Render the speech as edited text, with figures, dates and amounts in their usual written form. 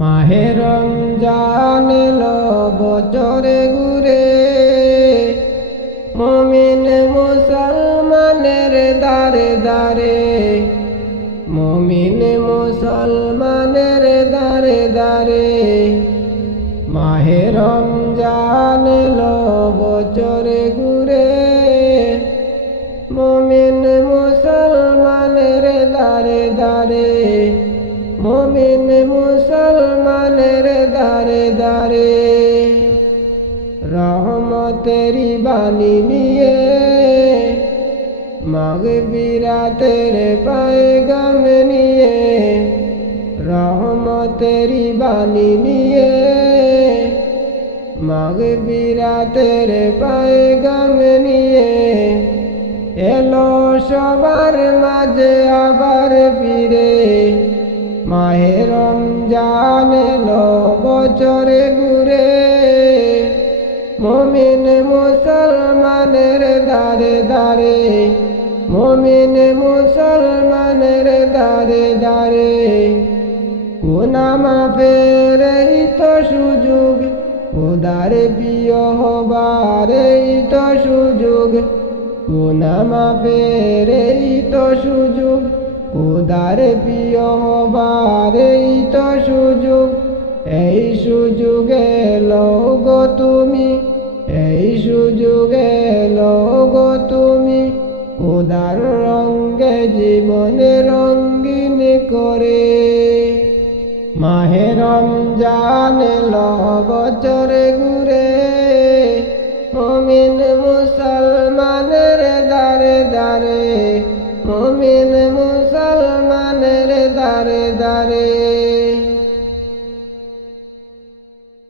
মাহে রমজান এলো বছরে ঘুরে, মুমিন মুসলমানের দারে দারে, মুমিন মুসলমানের দারে দারে। মাহে রমজান এলো বছরে ঘুরে, মুমিন মুসলমানের দারে দারে, মুমিন মুসলমানের দারে দারে। রহমতেরি বাণী নিয়ে, মাগফিরাতের পয়গাম নিয়ে, রহমতেরি বাণী নিয়ে, মাগফিরাতের পয়গাম নিয়ে। এলো সবার মাঝে আবার ফিরে, মাহে রমজান এলো বছরে ঘুরে, মুমিন মুসলমানের দারে দারে, মুমিন মুসলমানের দারে দারে। গুনাহ মাফের এই তো সুযোগ, খোদার প্রিয় হবার এই তো সুযোগ। গুনাহ মাফের এই তো সুযোগ, খোদার প্রিয় হবার এই তো সুযোগ। এই সুযোগে গো তুমি, এই সুযোগে গো তুমি, খোদার রঙে জীবনে রঙিন করে। মাহে রমজান এলো বছরে ঘুরে, মুমিন মুসলমানের দারে দারে, মুমিন মুসলমানের দারে দারে।